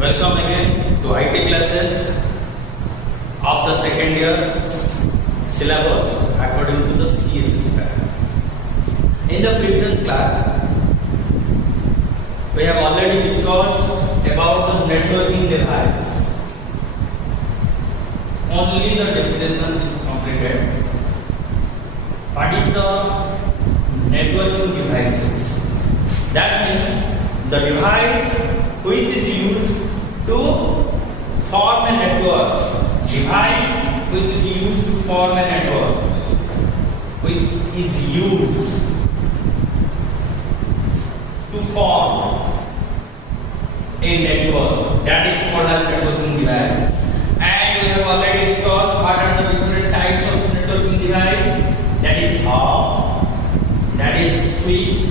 Welcome again to IT classes of the second year syllabus according to the CSS pattern. In the previous class, we have already discussed about the networking device. Only the definition is completed. What is the networking devices? That means the device which is used to form a network. Device which is used to form a network. Which is used to form a network. That is called as networking device. And we have already discussed what are the different types of networking device. That is hub, that is switch,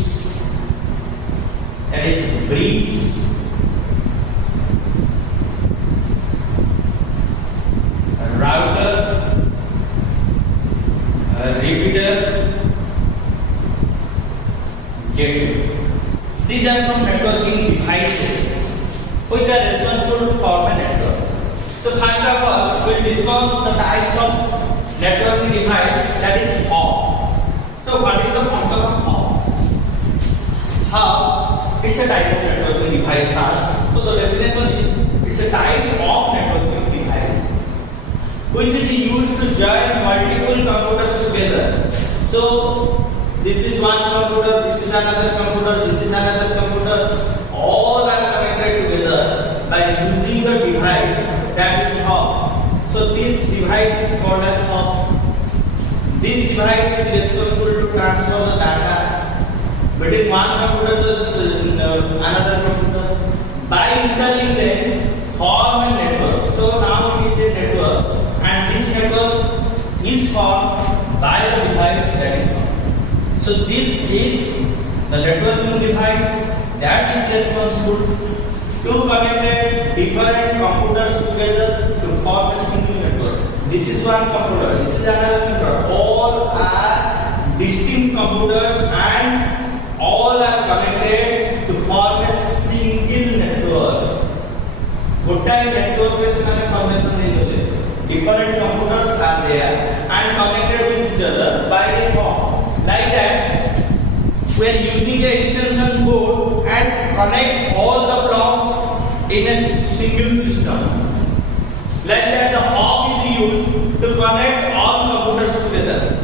that is bridge, router, repeater, gateway. These are some networking devices which are responsible to form a network. So first of all, we will discuss the types of networking device, that is hub. So what is the function of hub? Hub, it's a type of networking device first. So the definition is, it's a type of networking device which is used to join multiple computers together. So this is one computer, this is another computer, this is another computer. All are connected together by using a device that is hub. So this device is called as hub. This device is responsible to transfer the data between one computer to another computer. By interlinking them, form a network. So now it is a network, and this network is formed by the device that is hub. So this is the networking device that is responsible to connect different computers together to form a single network. This is one computer, this is another computer. All are distinct computers and all are connected to form a single network. गोटाए network के साथ formation नहीं होते. Different computers are there and connected with each other by a hub. Like that, we are using the extension board and connect all the blocks in a single system. Like that, the hub is used to connect all computers together.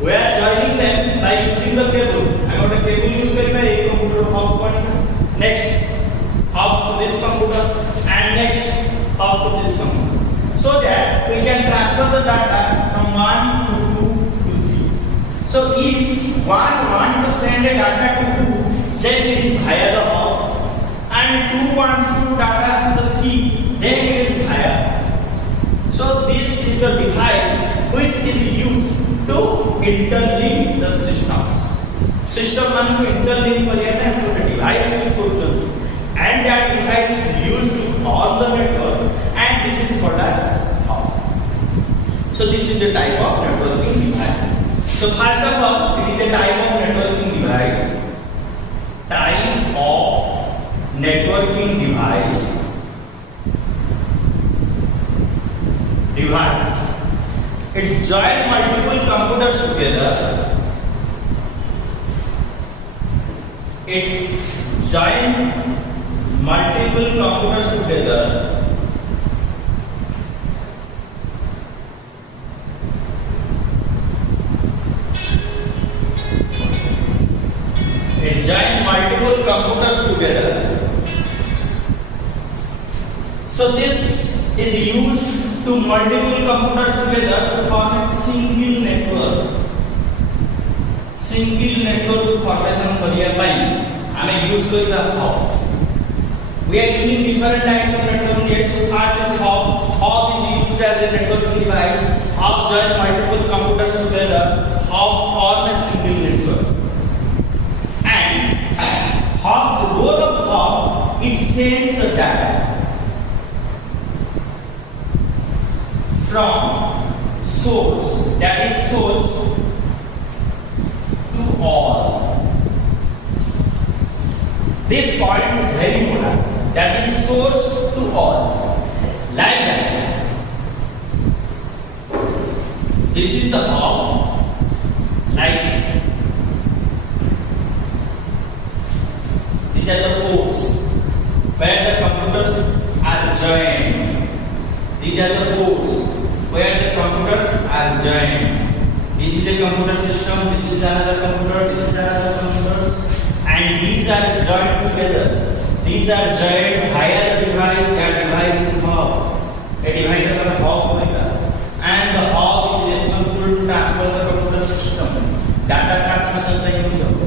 We are joining them by using the cable. I am going to cable use a computer hub point. Next, hub to this computer and next hub to this computer. So that we can transfer the data from 1 to 2 to 3. So if one wants to send a data to 2, then it is via the hub, and 2 wants to data to the 3, then it is via. So this is the device which is used to interlink the systems. System man को interlink करिए ना हम लोग device use करते हैं, and that device is used to form the network, and this is called as hub. So this is the type of networking device. So first of all, it is a type of networking device. Type of networking device. Device. It joins multiple computers together. It joins multiple computers together. It joins multiple computers together. So this is used to multiple computers together to form a single network. Single network formation करिया पाई हमें use करिया hub. We are using different types of networking devices. So first is hub. Hub is used as a networking device. Hub joins multiple computers together. Hub form a single network. And hub, the role of hub, it sends the data from source, that is source, to all. This point is very important. that is source to all. Like that. This is the hub. Like these are the ports where the computers are joined. These are the ports where the computers are joined. This is a computer system, this is another computer, this is another computer, and these are joined together. These are joined via the device. That device is hub. A device is a hub, and the hub is responsible to transfer the computer system. Data transmission का use होता है.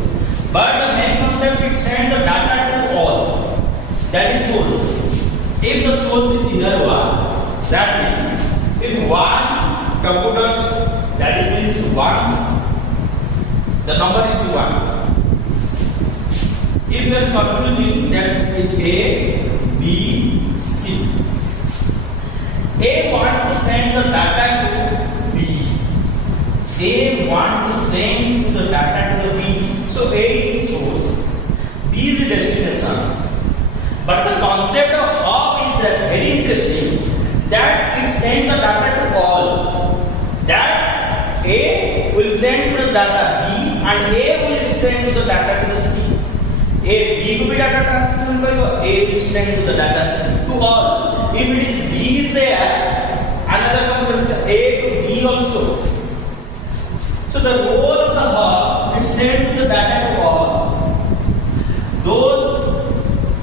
But the main concept is send the data to all. That is source. If the source is either one, that means if one computer, that means once, the number is 1. If we are confusing, that is A, B, C. A want to send the data to B. A want to send the data to the B. So A is source, B is the destination. But the concept of hub is very interesting. That it sends the data to all. That A will send the data B and A will send the data to the C. A B को भी data transmission करेगा, A will send to the data C to all. If it is B is there, another computer is A to B also. So the role of the hub is send to the data to all. Those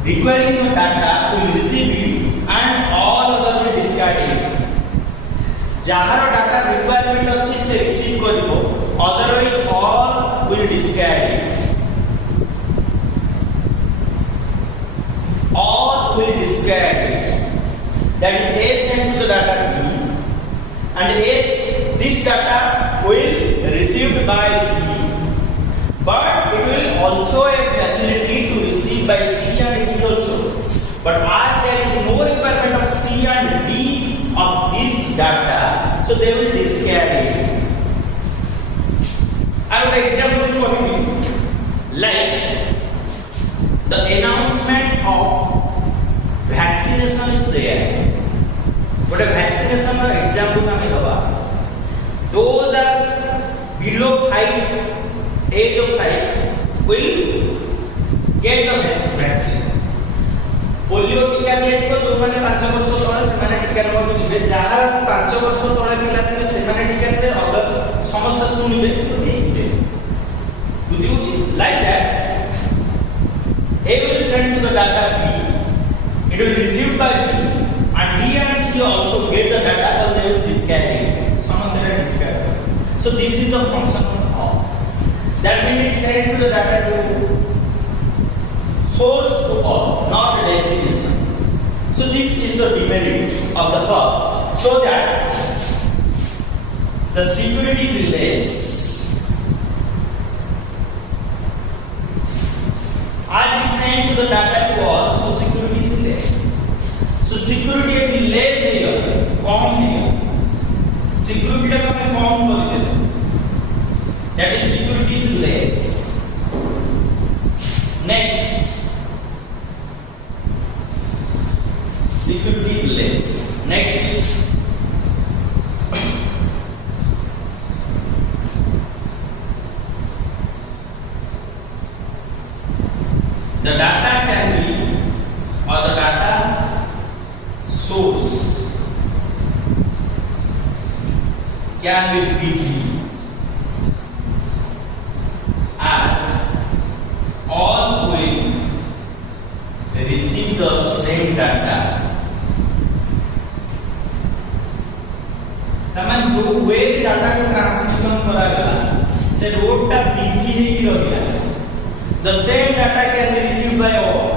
requiring the data will receive it and all other will discard it. Jahar data requirement अच्छे से receive करियो, otherwise all will discard it. All will discard it. That is A sent to the data to B, and this data will received by B, but it will also a facility to receive by C and D also. But as there is no requirement of C and D of this data, so they will discard it. I have an example for you. Like the announcement of vaccination is there. But a vaccination example na hai. Those are below 5, age of 5 will get the vaccine. Polio टीका दिए जो मैंने 5 वर्ष तले से टीका नबो जे जहार 5 वर्ष तले पिला दिए से टीका ने अगर समस्त सुनिबे तो भेजिबे बुझी बुझी like that A will send to the data B, it will receive by B, and D and C also get the data and they will discard it. समस्त data discard. So this is the function of hub. That means it sends to the data to source to all, not a destination. So this is the demerit of the hub, so that the security is less. As it sends to the data to all, so security is less. So security is less here, come here. Security का मैं कम कर देता. That is security is less. Next. Security is less. Next is the data can be or the data source can be busy as all will receive the same data. तमाम जो वे data को transmission कराएगा से road टा busy नहीं रहेगा. The same data can be received by all.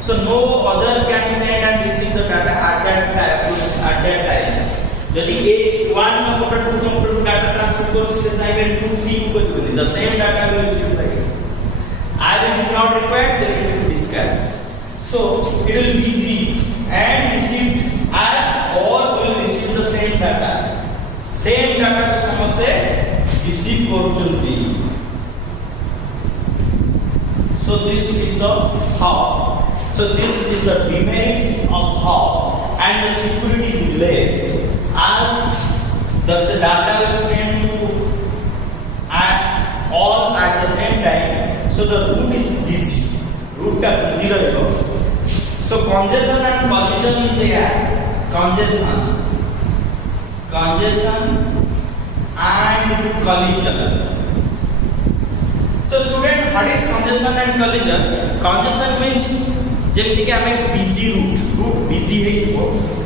So no other can send and receive the data at that time. यदि एक one computer two computer data transfer करते से जाएगा 2 3 को बोले the same data will receive by it. As it is not required, then it will discard. So it will be busy and received as all will receive the same data. Same data को समझते receive करूँगी. So this is the how. So this is the demerits of hop and the security delays as the data will send to all at the same time. So the root is busy. Root ka busy rahego. So congestion and collision is there. Congestion and collision. So student, what is congestion and collision? Congestion means जेमति के हमें busy root busy है,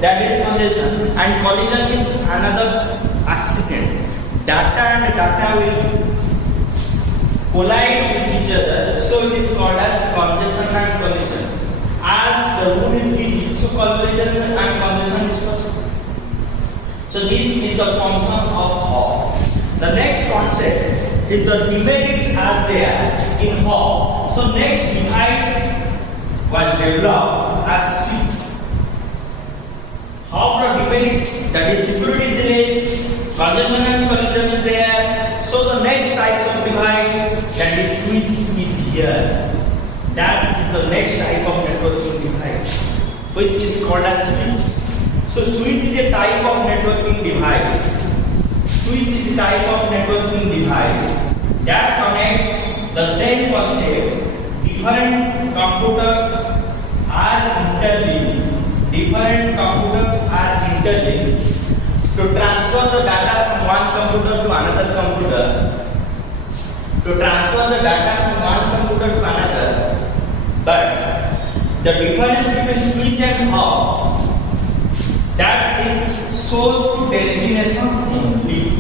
that is congestion, and collision means another accident. Data and data will collide with each other, so it is called as congestion and collision. As the root is busy, so collision and congestion is possible. So this is the function of hop. The next concept is the demerits as there in hop. So next device was developed as switch. How the demerits, that is security delays, congestion and collision is there. So the next type of device, that is switch, is here. That is the next type of networking device, which is called as switch. So switch is a type of networking device. Switch is a type of networking device that connects the same concept. Different computers are interlinked. Different computers are interlinked to transfer the data from one computer to another computer. To transfer the data from one computer to another. But the difference between switch and hop, that is source to destination only.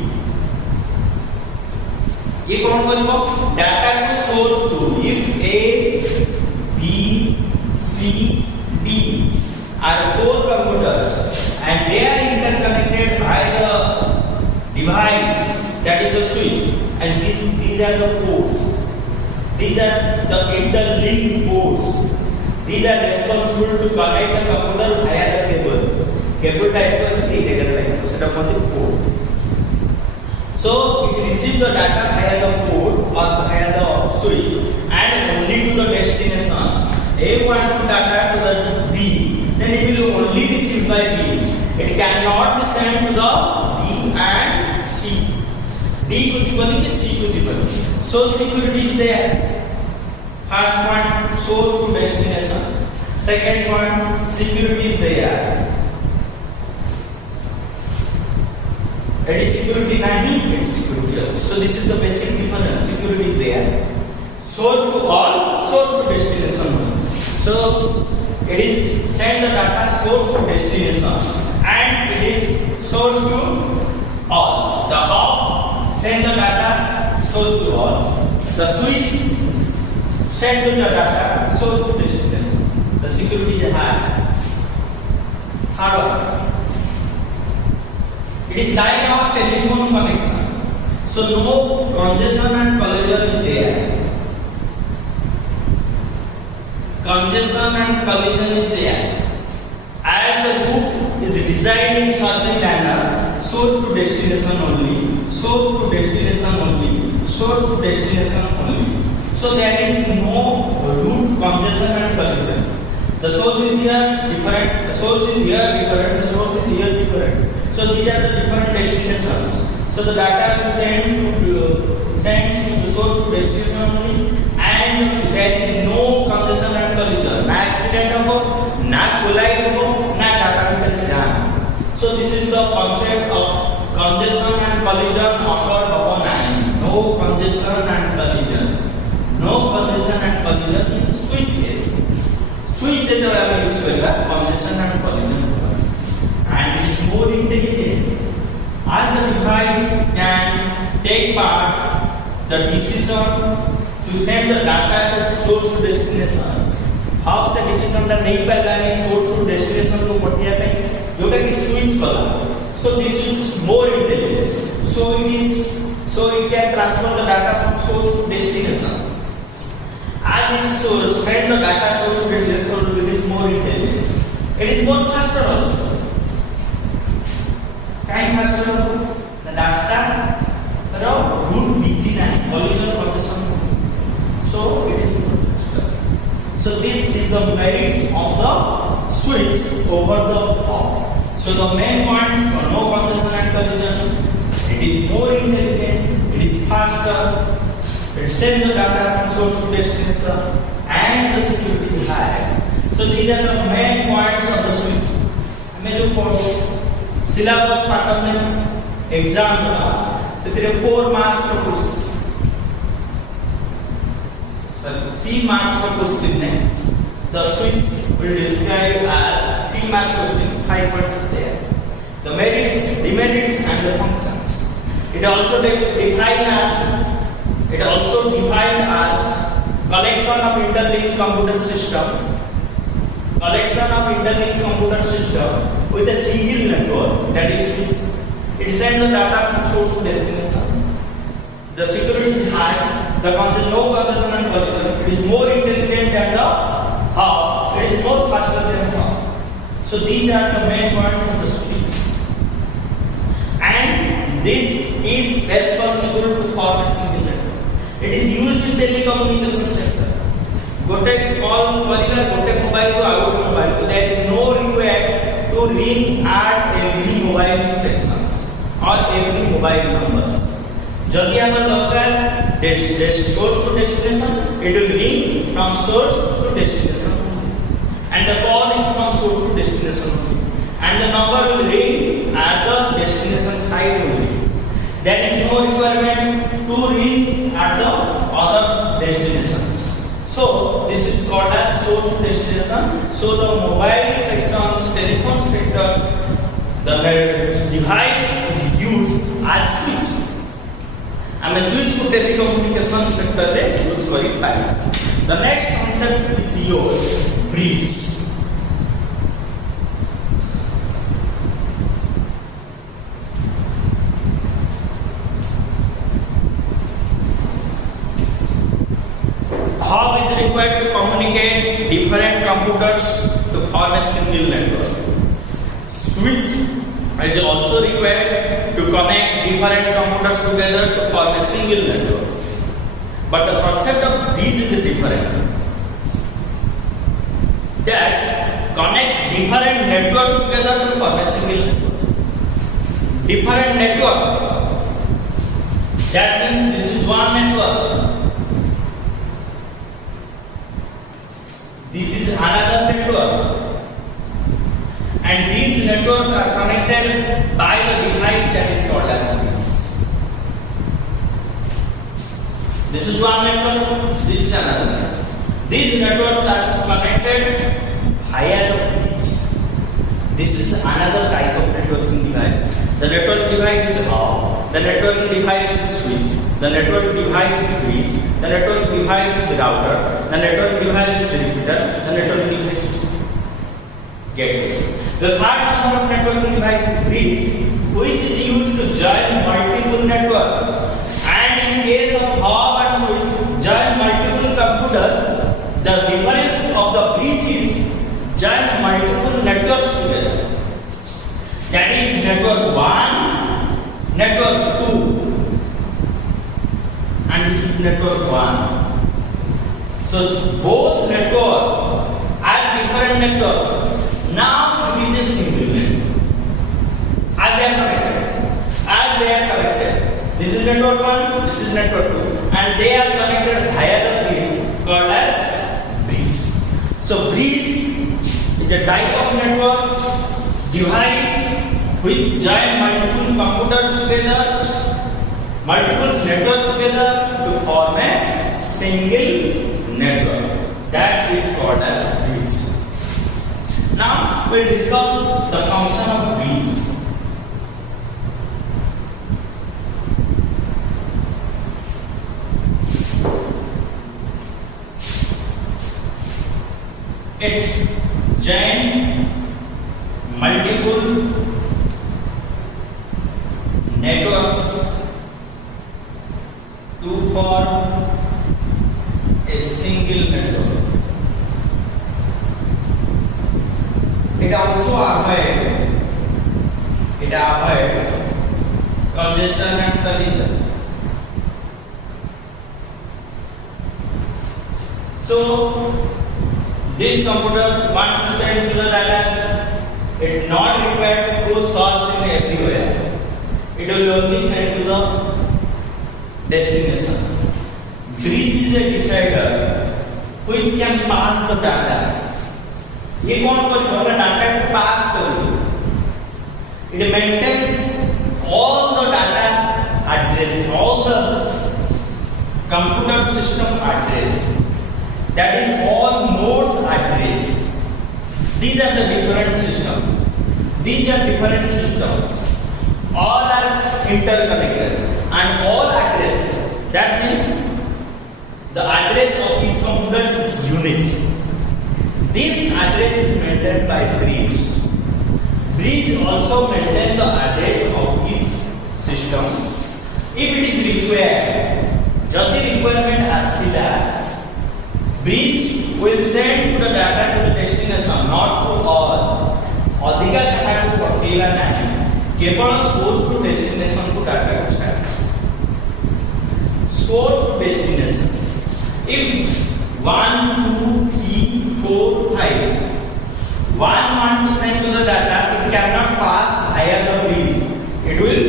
ये कौन करिबो? Data को source to. If A, B, C, D are four computers and they are interconnected by the device, that is the switch, and these are the ports. These are the interlinked ports. These are responsible to connect the computer via the cable. Cable type was a set up on the port. So it receives the data via the port or via the switch and only to the destination. A wants to data to the B, then it will only receive by B. It cannot be sent to the D and C. D को जीवन के C को जीवन. So security is there. First point, source to destination. Second point, security is there. It is security nahi, it is security also. So this is the basic difference. Security is there. Source to all, source to destination. So it is send the data source to destination and it is source to all. The hop send the data source to all. The switch send the data source to destination. The security is high. Hard one. It is like our telephone connection. So no congestion and collision is there. Congestion and collision is there. As the route is designed in such a manner, source to destination only, source to destination only, source to destination only. So there is no route congestion and collision. The source is here different, the source is here different, the source is here different. So these are the different destinations. So the data will send to the source to destination only, and there is no congestion and collision. Na accident hobo, na collide hobo, na data will jam. So this is the concept of congestion and collision occur upon no congestion and collision. No congestion and collision in switch case. Switch is the way we use congestion and collision. And it is more intelligent as the device can take part the decision to send the data to source to destination. How the decision that नहीं पहला नहीं source to destination को पढ़िया पे जो कि switch कला. So this is more intelligent. So it can transfer the data from source to destination. As it send the data source to destination, it is more intelligent. It is more faster also. Kind faster the data root busy nahi, collision congestion. So it is faster. So So this is the merits of the switch over the hub. So the main points are no congestion and collision. It is more intelligent. It is faster. It sends the data from source to destination, and the security is high. So these are the main points of the switch. हमें जो syllabus pattern में exam बना, so तेरे 4 marks का question, so 3 marks का question है. The switch will describe as 3 marks question, 5 points there. The merits, demerits, and the functions. It also defined as collection of interlinked computer system. Collection of interlinked computer system with a single network, that is switch. It sends the data from source to destination. The security is high. The concept no congestion and collision. It is more intelligent than the hub. It is more faster than the hub. So these are the main points of the switch. And this is responsible to form a single network. It is used in telecommunication sector. गोटे call करिला गोटे mobile को out mobile तो there is no required to ring at every mobile sections और every mobile numbers. जदि हम दरकार source to destination, it will ring from source to destination and the call is from source to destination only, and the number will ring at the destination site only. There is no requirement to ring at the other destinations. So this is called as source to destination. So the mobile sections, telephone sectors, the device is used as switch. आमे switch को telecommunication sector रे use करि पाई. The next concept is your bridge. Hub is required to communicate different computers to form a single network. Switch is also required to connect different computers together to form a single network. But the concept of bridge is different. That connect different networks together to form a single network. Different networks. That means this is one network. This is another network, and these networks are connected by the device that is called as bridge. This is one network, this is another network. These networks are connected via the bridge. This is another type of networking device. The network device is hub, the networking device is switch, the network device is bridge, the network device is router, the network device is repeater, the network device is gateway. The third number of networking device is bridge, which is used to join multiple networks. And in case of hub and switch, join multiple computers. The difference of the bridge is join multiple networks together. That is network 1, network 2, and this is network 1. So both networks are different networks. Now it is a single network. As they are connected, this is network 1, this is network 2, and they are connected via the bridge called as bridge. So bridge is a type of network device which join multiple computers together, multiple networks together to form a single network. That is called as bridge. Now we will discuss the function of bridge. It join multiple networks to form a single network. It also avoids congestion and collision. So This computer wants to send to the data. It not required to search in everywhere. It will only send to the destination. Bridge is a decider which can pass the data. ये कौन करेगा? Data को पास करेगा. It maintains all the data address, all the computer system address. That is all nodes address. These are the different systems. These are different systems. All are interconnected and all address. That means the address of each computer is unique. This address is maintained by bridge. Bridge also maintain the address of each system. If it is required, जदि requirement आसिला, bridge will send to the data to the destination, not to all. अधिका data को पठेला नहीं, केवल source to destination को data को छाड़े. Source to destination. If 1, 2, 3, 4, 5, one want to send to the data, it cannot pass via the bridge. It will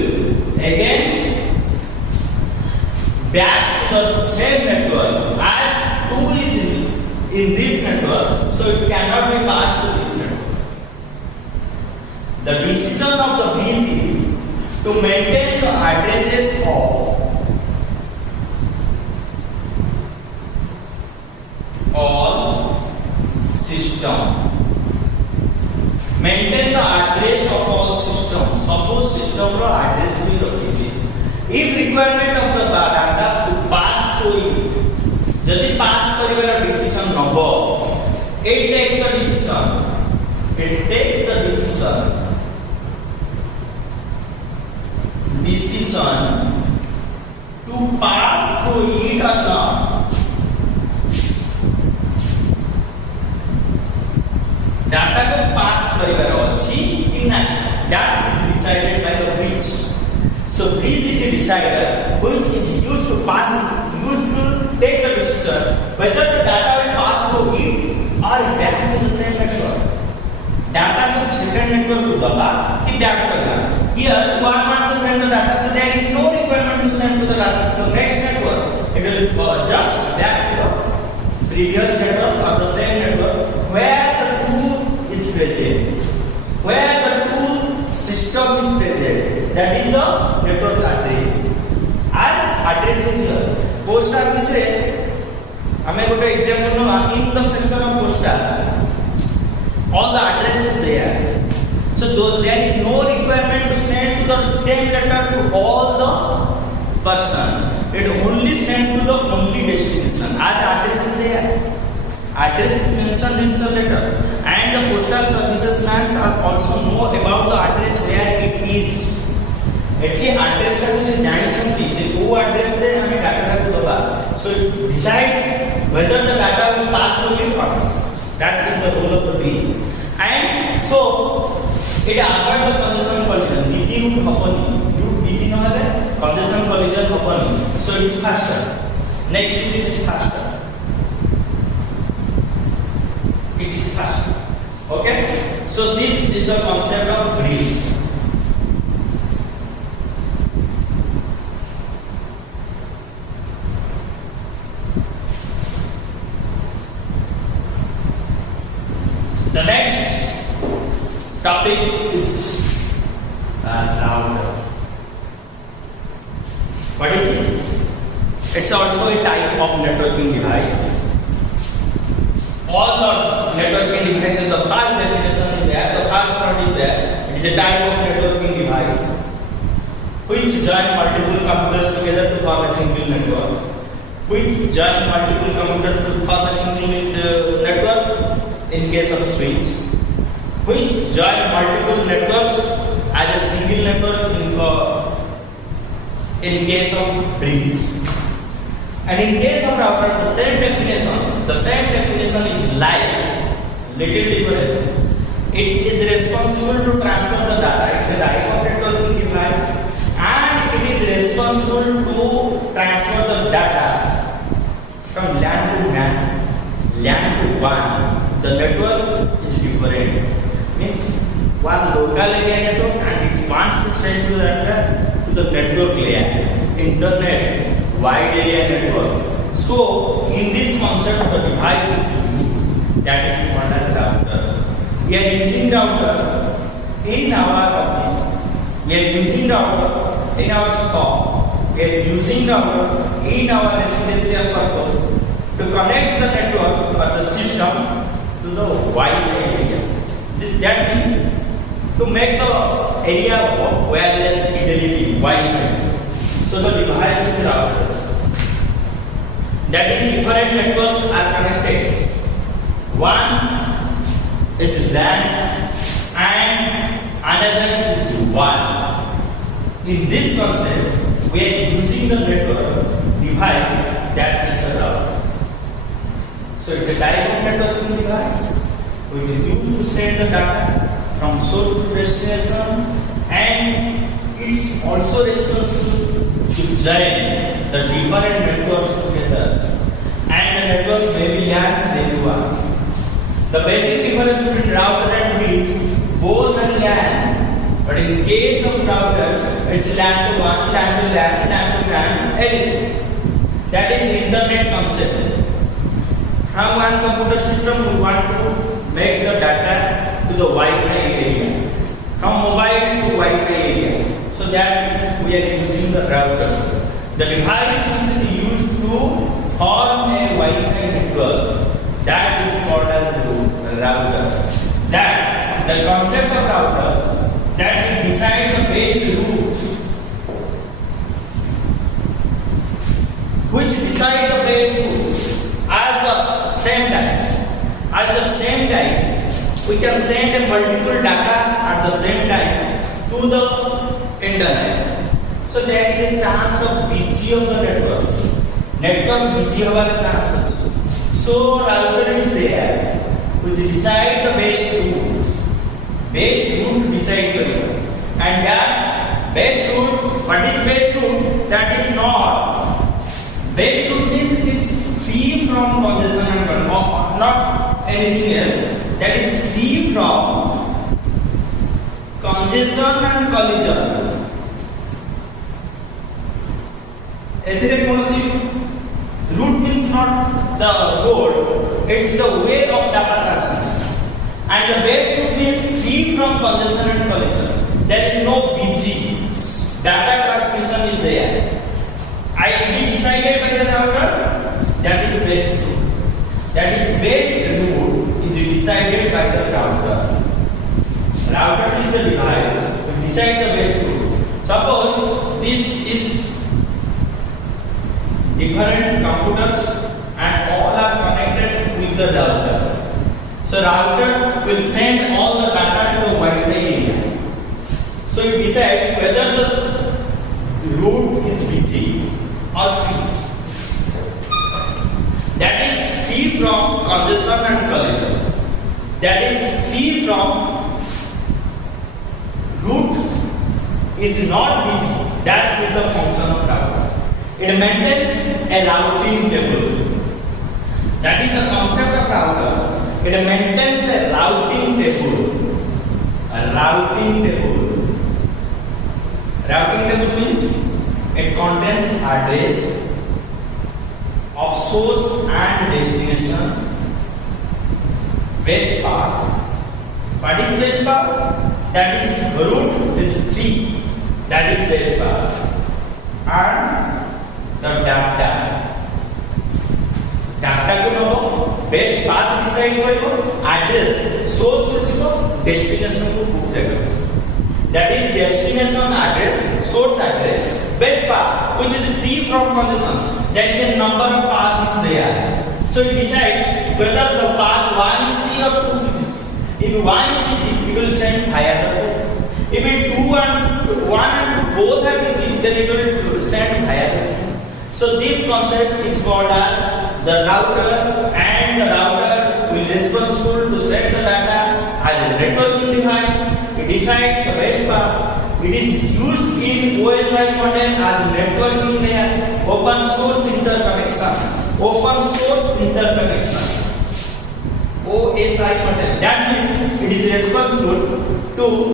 again back to the same network. As 2 is in this network, so it cannot be passed to this network. The decision of the bridge is to maintain the addresses of all system. Maintain the address of all systems. Suppose system ro address भी रखी. If requirement of the data to pass through it, जदि pass करिବାର decision Nebo, it takes the decision. It takes the decision. Decision to pass through it or not. Data को pass करिବାର अछि कि नहीं, that is decided by the bridge. So bridge is the decider which is used to take the decision whether the data will pass through it or back to the same network. Data को second network को दबा कि back करना. Here one want to send the data, so there is no requirement to send to the data to the next network. It will just back to the previous network or the same network where the two is present, where the two system is present. That is the network address. As address is here, post office रे हमें गोटे example नवा, in the section of postal, all the address is there. So there is no requirement to send to the same letter to all the person. It only send to the only destination. As address is there, address is mentioned in the letter, and the postal services man are also know about the address where it is. Attlee address का कुछ जानी छंती जे वो address से हमें data को दबा. So it decides whether the data will pass through it or not. That is the role of the bridge. And so it avoid the congestion collision. Busy route hapani. Route busy न होले congestion collision hapani. So it is faster. Next it is faster. It is faster. Okay? So this is the concept of bridge. The next topic is router. What is it? It's also a type of networking device. All the networking devices, the first definition is there, the first one is there. It is a type of networking device which join multiple computers together to form a single network. Which join multiple computers to form a single network in case of switch. Which join multiple networks as a single network in case of bridge. And in case of router, the same definition is like little difference. It is responsible to transfer the data. It's a type of networking device, and it is responsible to transfer the data from LAN to LAN, LAN to WAN, the network is different. Means one local area network and it wants to send to the network layer, internet, wide area network. So in this concept the device is used, that is called as router. We are using router in our office, we are using router in our shop, we are using router in our residential purpose to connect the network or the system to the Wi-Fi area. That means to make the area of wireless fidelity Wi-Fi. So the device is router. That is different networks are connected. One is LAN and another is WAN. In this concept, we are using the network device that is the router. So it's a direct networking device which is used to send the data from source to destination, and it's also responsible to join the different networks together. And the network may be LAN, may be WAN. The basic difference between router and bridge, both are LAN, but in case of router, it's LAN to WAN, LAN to LAN, LAN to LAN, anything. That is internet concept. From one computer system, we want to make the data to the Wi-Fi area, from mobile to Wi-Fi area. So that is we are using the router. The device which is used to form a Wi-Fi network, that is called as the router. That the concept of router, that we decide the best routes, which decide the best routes at the same time. At the same time, we can send a multiple data at the same time to the internet. So there is a chance of busy of the network. Network busy hovar chances. So router is there which decide the best route. Best route decide the route. And that best route, what is best route? That is not. Best route means it is free from congestion and not anything else. That is free from congestion and collision. एथिरे कोनसी route means not the road, it's the way of data transmission. And the best route means free from congestion and collision. There is no busy. Data transmission is there. ID decided by the router. That is best route. That is best route is decided by the router. Router is the device to decide the best route. Suppose this is different computers and all are connected with the router. So router will send all the data to the Wi-Fi area. So it decides whether the route is busy or free. That is free from congestion and collision. That is free from route is not busy. That is the function of router. It maintains a routing table. That is the concept of router. It maintains a routing table. A routing table. Routing table means it contains address of source and destination, best path. What is best path? That is route is free. That is best path. And the data को no best path decide करियो, address source को destination को पूछ जाएगा. That is destination address, source address, best path which is free from congestion. There is a number of paths is there. So it decides whether the path 1 is free or 2 is free. If 1 is busy, it will send higher the 2. If it 2 and 1 and 2 both are busy, then it will send higher. So this concept is called as the router, and the router will be responsible to send the data as a networking device. It decides the best path. It is used in OSI model as a networking layer, open source interconnection. Open source interconnection. OSI model. That means it is responsible to